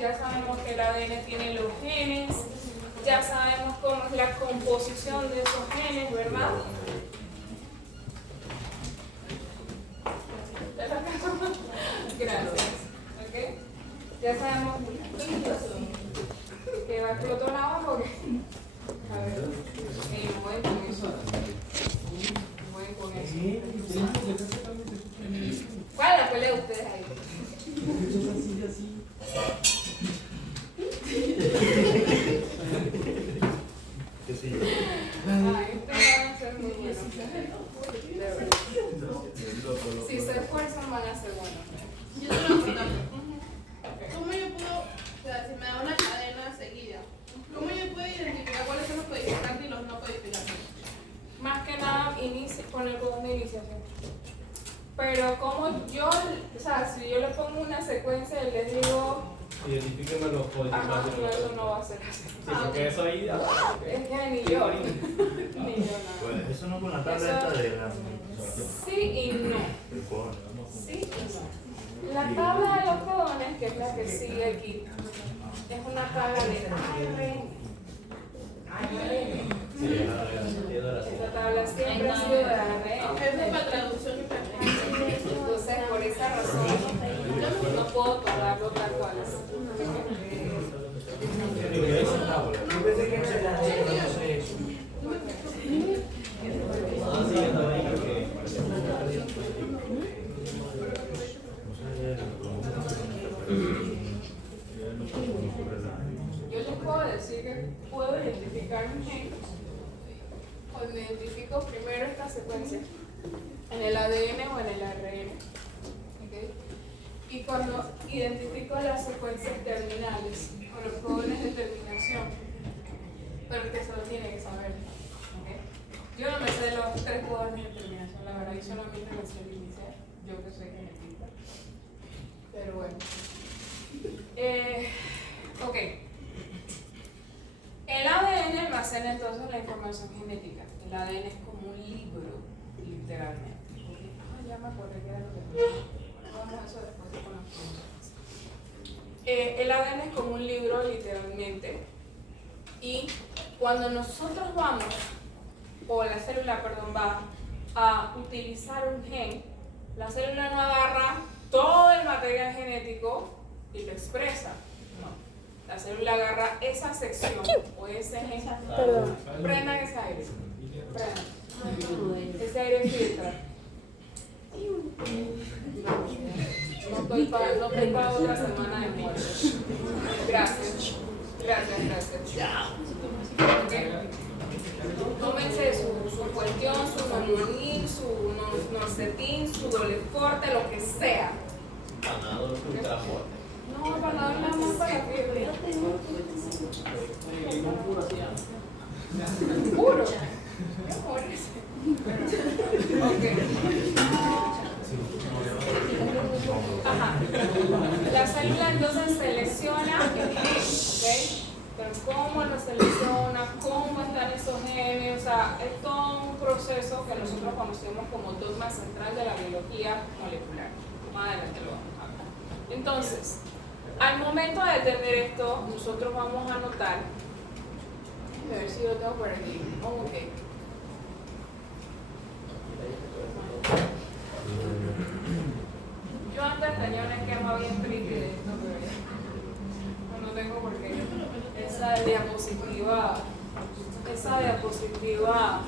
ya sabemos que el ADN tiene los genes, ya sabemos cómo es la composición de esos genes, ¿verdad? Gracias. ¿Okay? Ya sabemos que va a explotar la hoja porque... A ver, voy con eso. Voy con eso. ¿Cuál es la pelea de ustedes ahí? Ustedes van a ser muy buenos. De verdad. Si se esfuerzan van a ser buenos. Yo tengo una pregunta. ¿Cómo yo puedo, o sea, si me da una cadena seguida, cómo yo puedo identificar cuáles son los codificantes y los no codificantes? Más que nada, con el botón de iniciación. Pero como yo, o sea, si yo le pongo una secuencia y les digo... Identifíquenme los Ajá, codificantes. no, eso no va a ser así. Sí, porque eso ahí... Es que ni yo. Ni yo nada. Pues eso no con la tabla esta de la... Sí y no. Sí y no. La tabla de los codones, que es la que sigue aquí, es una tabla de ARN. Esta tabla siempre ha sido de ARN. Eso es para traducción y para... Entonces, por esa razón, no puedo tomarlo tal cual. Yo pensé que no se la Yo les puedo decir que puedo identificar un gen cuando identifico primero esta secuencia en el ADN o en el ARN. ¿Okay? Y cuando identifico las secuencias terminales o los codones de terminación. Pero usted solo tiene que saber. ¿Okay? Yo no me sé los 3 codones de terminación, la verdad, yo solamente me sé el inicial, yo que soy genetista. Pero bueno. Ok. El ADN almacena entonces la información genética. El ADN es como un libro, literalmente. Ya me acordé que era lo que vamos a eso después con las preguntas. El ADN es como un libro, literalmente. Y cuando nosotros vamos, o la célula, perdón, va a utilizar un gen, la célula no agarra todo el material genético y lo expresa. No. La célula agarra esa sección o ese gen. Perdón. Prendan ese aire. Prendan. Ese aire filtra. No estoy para otra semana de muerte. Gracias. ¿Okay? Tómense su cuestión, su normonil, su norcetin, su doleforte, lo que sea. Panadol ultra fuerte. No, panadol nada más para la fiebre. Puro. ¿Qué amores? Ok. Ajá. La célula entonces selecciona el gen, ¿ok? Pero cómo lo selecciona, cómo están esos genes, o sea, es todo un proceso que nosotros conocemos como dogma central de la biología molecular. Más adelante lo vamos a hablar. Entonces, al momento de tener esto, nosotros vamos a anotar, a ver si lo tengo por aquí. Oh, ok. Yo antes tenía un esquema bien tricky de esto, pero ya no tengo por qué. Esa diapositiva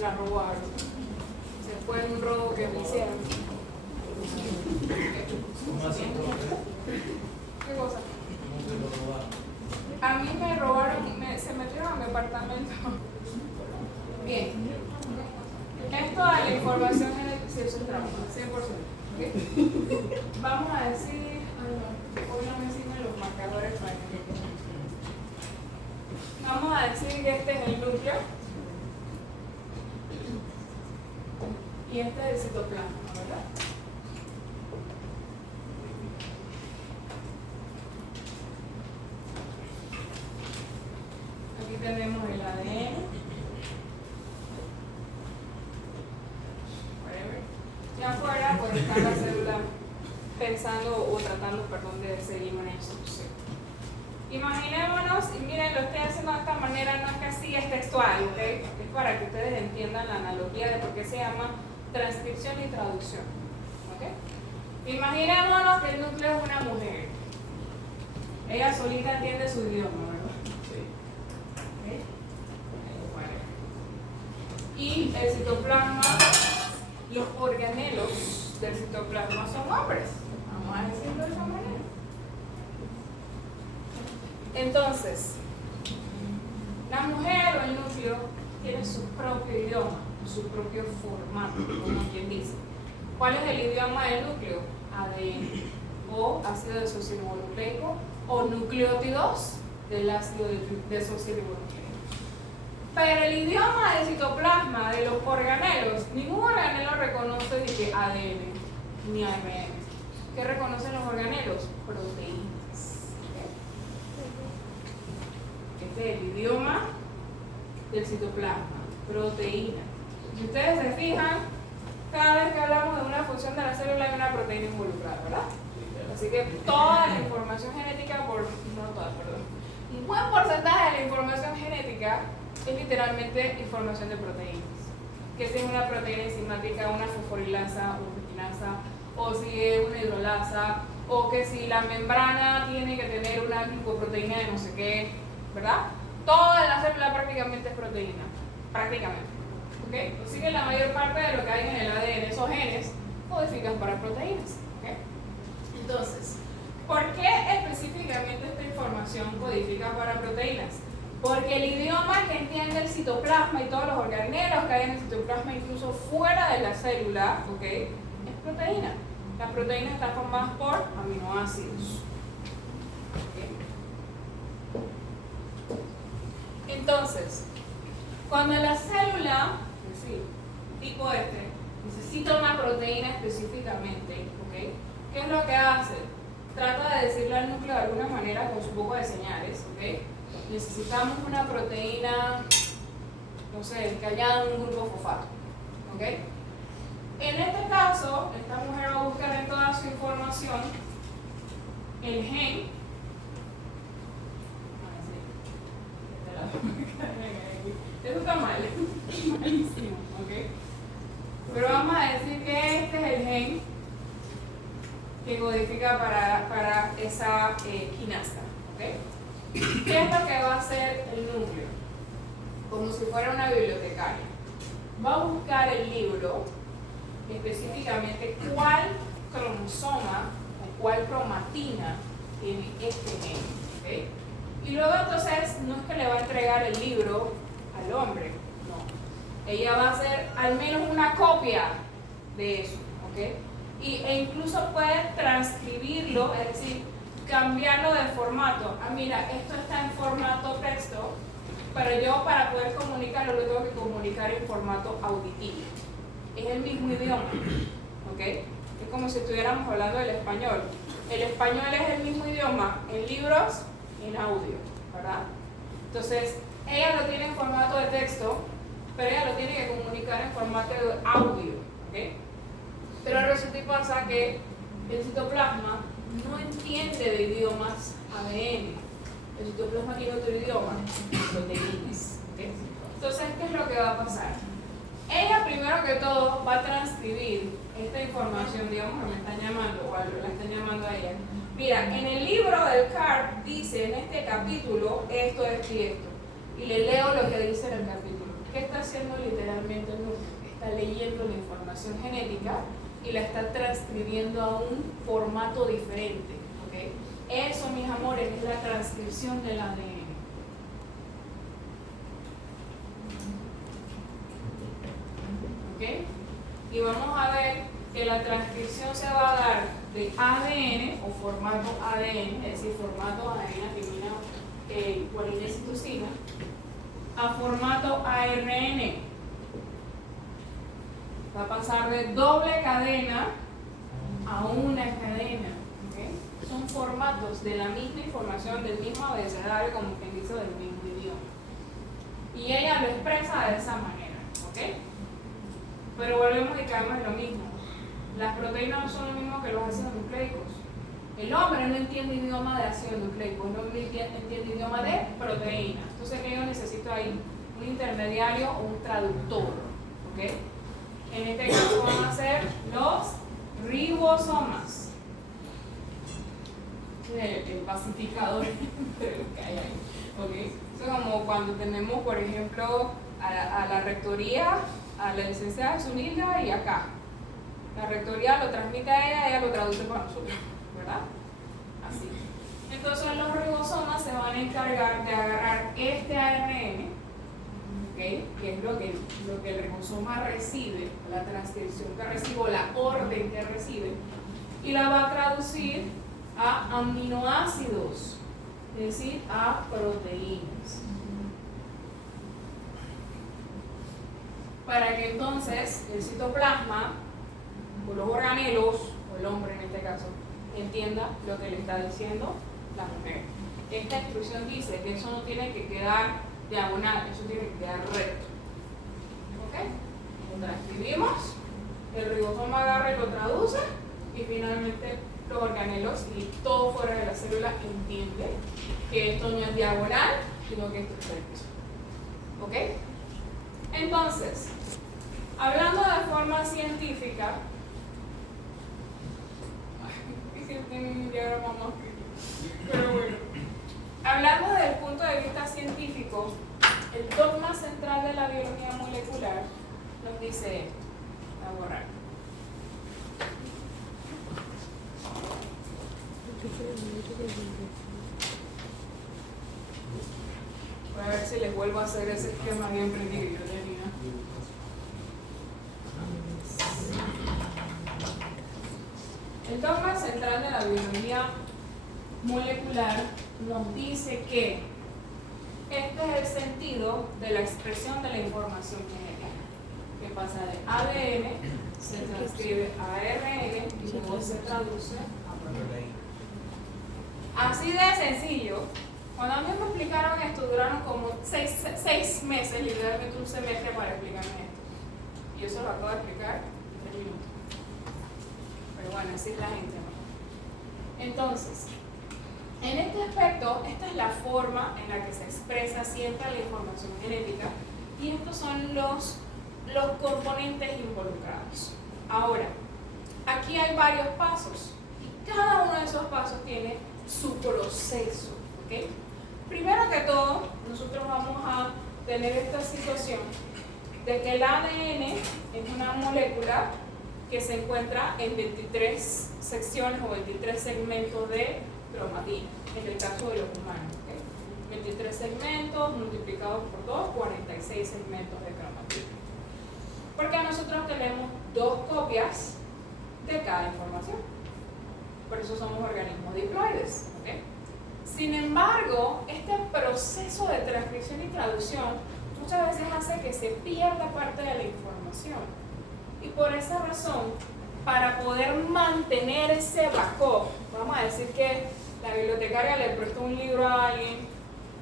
la robaron. Se fue en un robo que me hicieron. ¿Cómo así? ¿Qué cosa? A mí me robaron, se metieron a mi apartamento. Bien. Esto de la información genética, sí, eso es trauma, 100%. ¿Okay? Vamos a decir, hoy no me enseñan los marcadores para que... Vamos a decir que este es el núcleo y este es el citoplasma, ¿verdad? Aquí tenemos el ADN. Y afuera pues está la célula pensando o tratando, perdón, de seguir una instrucción. Imaginémonos, y miren, lo estoy haciendo de esta manera, no es que así es textual, ¿ok? Es para que ustedes entiendan la analogía de por qué se llama transcripción y traducción, ¿ok? Imaginémonos que el núcleo es una mujer. Ella solita entiende su idioma, ¿verdad? Sí. ¿Ok? Bueno. Y el citoplasma, los organelos del citoplasma son hombres, vamos a decirlo de esa manera. Entonces, la mujer o el núcleo tiene su propio idioma, su propio formato, como quien dice. ¿Cuál es el idioma del núcleo? ADN, o ácido desoxirribonucleico, o nucleótidos del ácido desoxirribonucleico. Pero el idioma del citoplasma, de los organelos, ningún organelo reconoce ni que ADN ni ARN. ¿Qué reconocen los organelos? Proteínas. Este es el idioma del citoplasma, proteína. Si ustedes se fijan, cada vez que hablamos de una función de la célula hay una proteína involucrada, ¿verdad? Así que toda la información genética, no toda, perdón, un buen porcentaje de la información genética es literalmente información de proteínas. Que si es una proteína enzimática, una fosforilasa o quinasa, o si es una hidrolasa, o que si la membrana tiene que tener una glicoproteína de no sé qué, ¿verdad? Toda la célula prácticamente es proteína, prácticamente. ¿Okay? Así que la mayor parte de lo que hay en el ADN, esos genes, codifican para proteínas. ¿Okay? Entonces, ¿por qué específicamente esta información codifica para proteínas? Porque el idioma que entiende el citoplasma y todos los organelos que hay en el citoplasma, incluso fuera de la célula, ¿okay? Es proteína. Las proteínas están formadas por aminoácidos. ¿Okay? Entonces, cuando la célula, es decir, tipo este, necesita una proteína específicamente, ¿okay? ¿Qué es lo que hace? Trata de decirle al núcleo de alguna manera con su poco de señales, ¿okay? Necesitamos una proteína, no sé, que haya un grupo fosfato, ¿ok? En este caso, esta mujer va a buscar en toda su información el gen. Eso está mal, malísimo, ¿ok? Pero vamos a decir que este es el gen que codifica para esa quinasa, ¿ok? ¿Qué es lo que va a hacer el núcleo? Como si fuera una bibliotecaria. Va a buscar el libro, específicamente cuál cromosoma o cuál cromatina tiene este gen, ¿ok? Y luego entonces no es que le va a entregar el libro al hombre, no. Ella va a hacer al menos una copia de eso, ¿ok? E incluso puede transcribirlo, es decir, cambiarlo de formato. Ah, mira, esto está en formato texto, pero yo para poder comunicarlo lo tengo que comunicar en formato auditivo. Es el mismo idioma, ¿ok? Es como si estuviéramos hablando del español. El español es el mismo idioma en libros y en audio, ¿verdad? Entonces, ella lo tiene en formato de texto, pero ella lo tiene que comunicar en formato de audio, ¿ok? Pero resulta y pasa que el citoplasma no entiende de idiomas ADN. El citoplasma tiene otro idioma, proteínas. ¿Okay? Entonces, ¿qué es lo que va a pasar? Ella, primero que todo, va a transcribir esta información, digamos, que me están llamando, o la están llamando a ella. Mira, en el libro del CARP dice en este capítulo esto, esto y esto. Y le leo lo que dice en el capítulo. ¿Qué está haciendo literalmente el núcleo? Está leyendo la información genética y la está transcribiendo a un formato diferente. ¿Okay? Eso, mis amores, es la transcripción del ADN. ¿Okay? Y vamos a ver que la transcripción se va a dar de ADN o formato ADN, es decir, formato adenina, timina, guanina y citosina, a formato ARN. Va a pasar de doble cadena a una cadena. ¿Okay? Son formatos de la misma información, del mismo abecedario, como quien dice, del mismo idioma. Y ella lo expresa de esa manera. ¿Okay? Pero volvemos y caemos en lo mismo. Las proteínas no son lo mismo que los ácidos nucleicos. El hombre no entiende idioma de ácido nucleico, no entiende idioma de proteína. Entonces, ¿qué yo necesito ahí? Un intermediario o un traductor. ¿Ok? En este caso van a ser los ribosomas. El pacificador entre los que hay ahí. ¿Ok? Eso es como cuando tenemos, por ejemplo, a la rectoría, a la licenciada Zunilda y acá. La rectoría lo transmite a ella lo traduce para nosotros, ¿verdad? Así. Entonces los ribosomas se van a encargar de agarrar este ARN, ¿okay? Que es lo que el ribosoma recibe, la transcripción que recibe, o la orden que recibe, y la va a traducir a aminoácidos, es decir, a proteínas. Para que entonces el citoplasma, o los organelos, o el hombre en este caso, entienda lo que le está diciendo la mujer. Esta instrucción dice que eso no tiene que quedar diagonal, eso tiene que quedar recto. ¿Ok? Lo transcribimos, el ribosoma agarra y lo traduce, y finalmente los organelos y todo fuera de la célula entiende que esto no es diagonal, sino que esto es recto. ¿Ok? Entonces, hablando de forma científica, pero bueno, hablando desde el punto de vista científico, el dogma central de la biología molecular nos dice, a borrar. Voy a ver si les vuelvo a hacer ese esquema bien prendido que yo tenía. El dogma central de la biología molecular nos dice que este es el sentido de la expresión de la información genética, que pasa de ADN, se transcribe a ARN y luego se traduce a proteína. Así de sencillo. Cuando a mí me explicaron esto, duraron como 6 meses, literalmente un semestre para explicarme esto. Y eso lo acabo de explicar en 3 minutos. Pero bueno, así es la gente, ¿no? Entonces, en este aspecto, esta es la forma en la que se expresa siempre la información genética, y estos son los componentes involucrados. Ahora, aquí hay varios pasos, y cada uno de esos pasos tiene su proceso. ¿Okay? Primero que todo, nosotros vamos a tener esta situación de que el ADN es una molécula que se encuentra en 23 secciones o 23 segmentos de cromatina, en el caso de los humanos. ¿Okay? 23 segmentos multiplicados por 2, 46 segmentos de cromatina. Porque nosotros tenemos 2 copias de cada información. Por eso somos organismos diploides. ¿Okay? Sin embargo, este proceso de transcripción y traducción muchas veces hace que se pierda parte de la información. Y por esa razón, para poder mantener ese backup, vamos a decir que la bibliotecaria le prestó un libro a alguien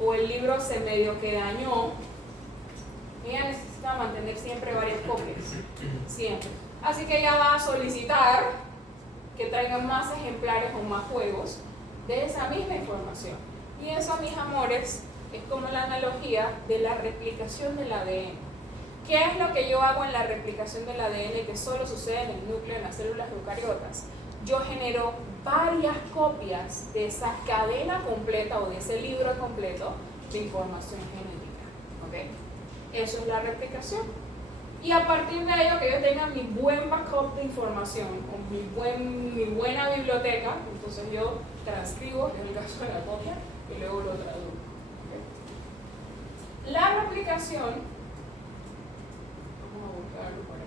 o el libro se medio que dañó, ella necesita mantener siempre varias copias, siempre. Así que ella va a solicitar que traigan más ejemplares o más juegos de esa misma información. Y eso, mis amores, es como la analogía de la replicación del ADN. ¿Qué es lo que yo hago en la replicación del ADN que solo sucede en el núcleo de las células eucariotas? Yo genero varias copias de esa cadena completa o de ese libro completo de información genética. ¿Okay? Eso es la replicación. Y a partir de ello, que yo tenga mi buen backup de información, o mi buena biblioteca, entonces yo transcribo, en el caso de la copia, y luego lo traduzco. ¿Okay? La replicación, vamos a buscarlo por acá.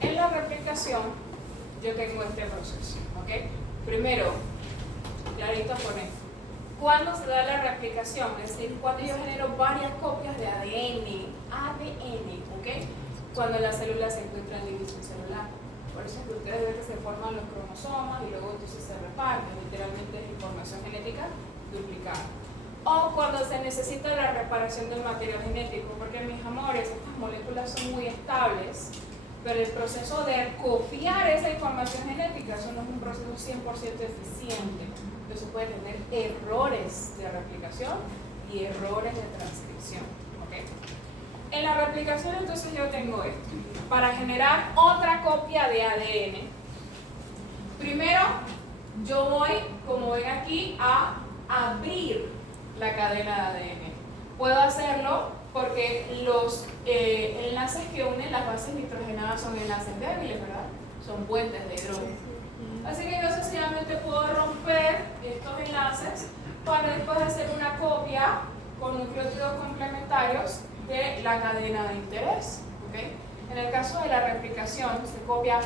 En la replicación yo tengo este proceso, ¿ok? Primero, clarito con esto. ¿Cuándo se da la replicación? Es decir, cuando yo genero varias copias de ADN, ¿ok? Cuando la célula se encuentra en división celular. Por eso es que ustedes ven que se forman los cromosomas y luego entonces se reparten, literalmente es información genética duplicada. O cuando se necesita la reparación del material genético, porque mis amores, estas moléculas son muy estables, pero el proceso de copiar esa información genética, eso no es un proceso 100% eficiente. Entonces puede tener errores de replicación y errores de transcripción. ¿Okay? En la replicación entonces yo tengo esto. Para generar otra copia de ADN, primero yo voy, como ven aquí, a abrir la cadena de ADN. Puedo hacerlo porque los enlaces que unen las bases nitrogenadas son enlaces débiles, ¿verdad? Son puentes de hidrógeno. Así que yo sencillamente puedo romper estos enlaces para después hacer una copia con nucleótidos complementarios de la cadena de interés. ¿Okay? En el caso de la replicación se copia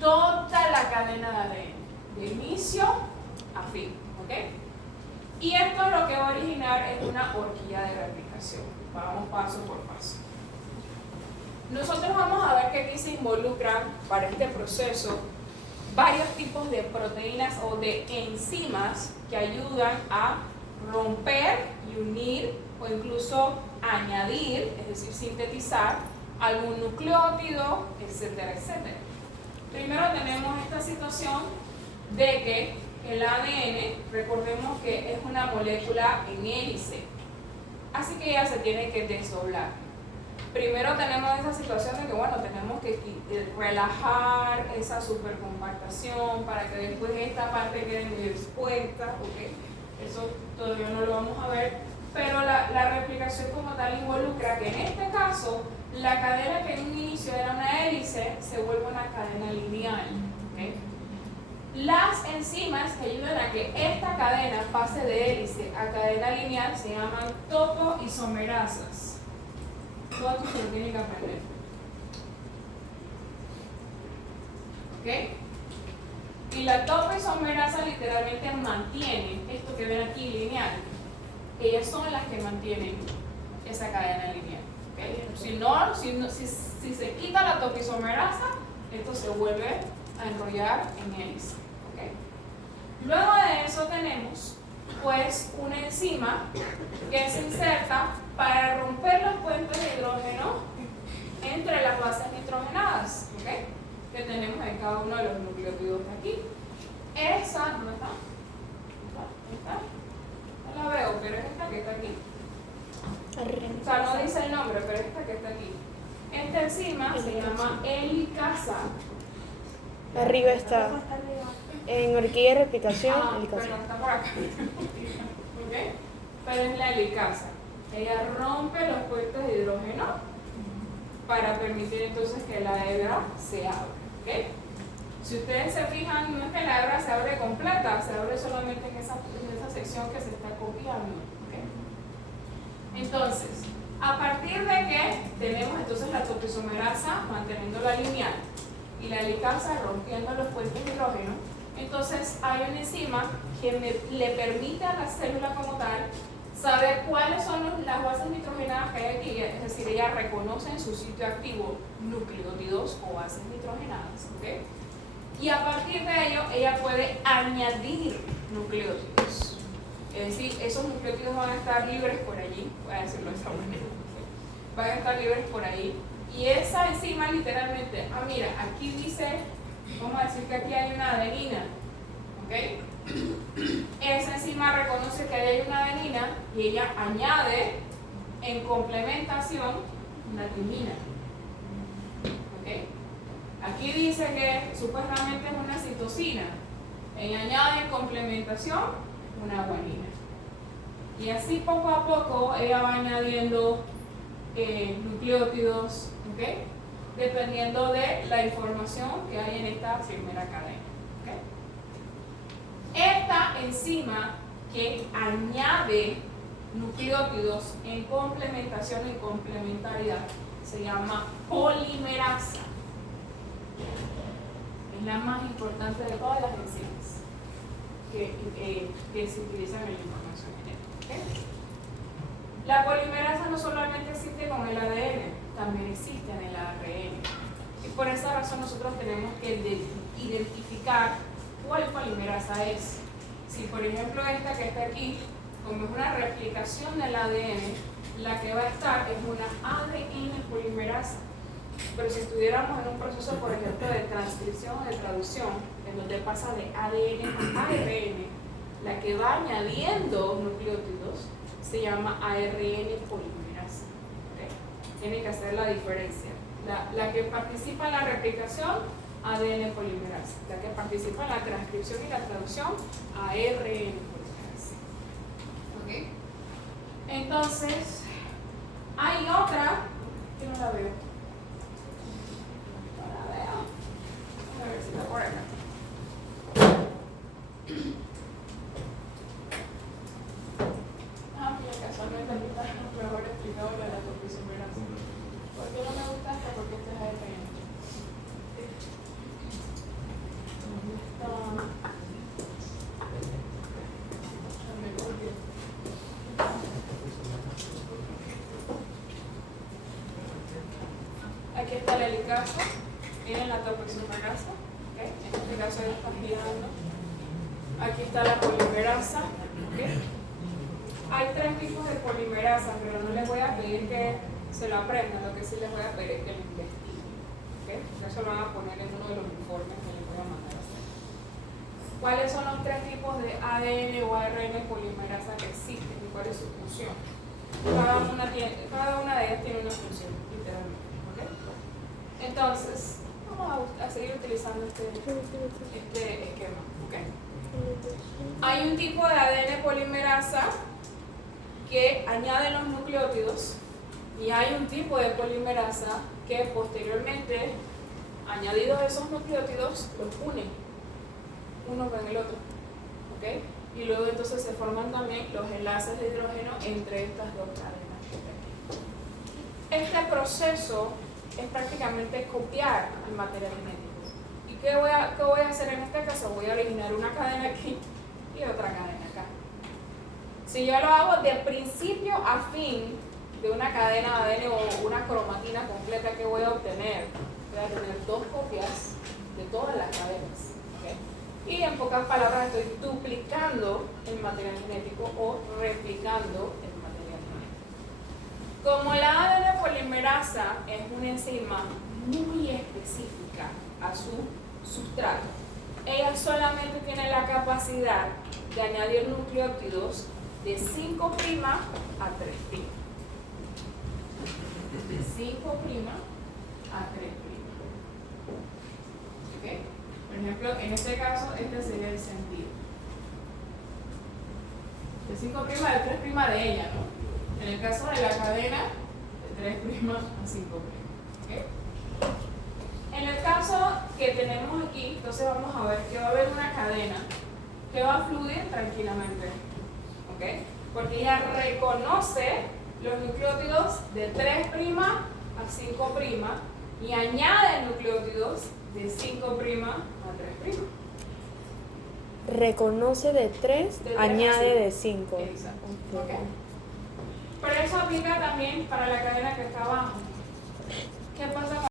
toda la cadena de ADN, de inicio a fin. ¿Okay? Y esto lo que va a originar es una horquilla de replicación. Vamos paso por paso. Nosotros vamos a ver que aquí se involucran para este proceso varios tipos de proteínas o de enzimas que ayudan a romper y unir o incluso añadir, es decir, sintetizar algún nucleótido, etcétera, etcétera. Primero tenemos esta situación de que el ADN, recordemos que es una molécula en hélice, así que ella se tiene que desdoblar. Primero tenemos esa situación de que, bueno, tenemos que relajar esa supercompactación para que después esta parte quede muy expuesta, ¿okay? Eso todavía no lo vamos a ver, pero la replicación como tal involucra que en este caso la cadena que en un inicio era una hélice se vuelve una cadena lineal, ¿okay? Las enzimas que ayudan a que esta cadena pase de hélice a cadena lineal se llaman topoisomerasas. Todo esto se lo tienen que aprender. ¿Ok? Y la topoisomerasa literalmente mantiene esto que ven aquí lineal. Ellas son las que mantienen esa cadena lineal. ¿Okay? Si se quita la topoisomerasa, esto se vuelve a enrollar en hélice. ¿Okay? Luego de eso tenemos pues una enzima que se inserta para romper los puentes de hidrógeno entre las bases nitrogenadas, ¿okay? Que tenemos en cada uno de los nucleótidos de aquí. Esa, ¿dónde está? No la veo, pero es esta que está aquí. O sea, no dice el nombre, pero es esta que está aquí. Esta enzima se llama helicasa. Arriba está. En horquilla de replicación, Pero está por acá. ¿Okay? Pero es la helicasa. Ella rompe los puentes de hidrógeno para permitir entonces que la hebra se abra. ¿Okay? Si ustedes se fijan, no es que la hebra se abre completa, se abre solamente en esa sección que se está copiando. ¿Okay? Entonces, a partir de que tenemos entonces la topoisomerasa manteniendo la lineal y la helicasa rompiendo los puentes de hidrógeno, entonces hay una enzima que le permite a la célula como tal saber cuáles son las bases nitrogenadas que hay aquí, es decir, ella reconoce en su sitio activo nucleótidos o bases nitrogenadas, ¿okay? Y a partir de ello ella puede añadir nucleótidos, es decir, esos nucleótidos van a estar libres por allí, voy a decirlo de esa manera, ¿sí? Van a estar libres por ahí y esa enzima literalmente, mira, aquí dice, vamos a decir que aquí hay una adenina, ¿ok? Esa enzima reconoce que ahí hay una adenina y ella añade en complementación una timina. ¿Okay? Aquí dice que supuestamente es una citosina. Ella añade en complementación una guanina. Y así poco a poco ella va añadiendo nucleótidos, ¿okay? Dependiendo de la información que hay en esta primera cadena. ¿Okay? Esta enzima que añade nucleótidos en complementación y complementariedad se llama polimerasa. Es la más importante de todas las enzimas. que se utilizan en la información genética. ¿Ok? La polimerasa no solamente existe con el ADN, también existe en el ARN. Y por esa razón nosotros tenemos que identificar cuál polimerasa es. Si por ejemplo esta que está aquí, como es una replicación del ADN, la que va a estar es una ADN polimerasa. Pero si estuviéramos en un proceso, por ejemplo, de transcripción o de traducción, en donde pasa de ADN a ARN, la que va añadiendo nucleótidos se llama ARN polimerasa. ¿Okay? Tiene que hacer la diferencia. La que participa en la replicación, ADN polimerasa. La que participa en la transcripción y la traducción, ARN polimerasa. ¿Ok? Entonces, hay otra que no la veo. No la veo. A ver si está por acá. Mira, casualmente aquí está mejor explicado lo de la toxicidad. ¿Por qué no me gusta esta? Porque este es ARN. Aquí está la helicasa, miren la topoisomerasa, ¿okay? En este caso ya está girando. Aquí está la polimerasa, ¿okay? Hay 3 tipos de polimerasa, pero no les voy a pedir que se lo aprendan, lo que sí les voy a pedir es que lo investiguen, ¿okay? Eso lo van a poner en uno de los informes que les voy a mandar a hacer. ¿Cuáles son los 3 tipos de ADN o ARN polimerasa que existen y cuál es su función? Cada una de ellas tiene una función, literalmente. Entonces, vamos a seguir utilizando este esquema. Okay. Hay un tipo de ADN polimerasa que añade los nucleótidos y hay un tipo de polimerasa que posteriormente, añadidos esos nucleótidos, los une uno con el otro. ¿Okay? Y luego entonces se forman también los enlaces de hidrógeno entre estas dos cadenas que están aquí. Este proceso es prácticamente copiar el material genético. ¿Y qué voy a hacer en este caso? Voy a originar una cadena aquí y otra cadena acá. Si yo lo hago de principio a fin de una cadena de ADN o una cromatina completa que voy a obtener, voy a tener 2 copias de todas las cadenas. ¿Okay? Y en pocas palabras estoy duplicando el material genético o replicando el material genético. Como la ADN polimerasa es una enzima muy específica a su sustrato, ella solamente tiene la capacidad de añadir nucleótidos de 5' a 3'. De 5' a 3'. ¿Okay? Por ejemplo, en este caso, este sería el sentido. De 5' al 3' de ella, ¿no? En el caso de la cadena, de 3' a 5'. ¿Okay? En el caso que tenemos aquí, entonces vamos a ver que va a haber una cadena que va a fluir tranquilamente. ¿Okay? Porque ella reconoce los nucleótidos de 3' a 5' y añade nucleótidos de 5' a 3'. Reconoce de 3, De 3 añade a de 5. Exacto. ¿Okay? Pero eso aplica también para la cadena que está abajo. ¿Qué pasa con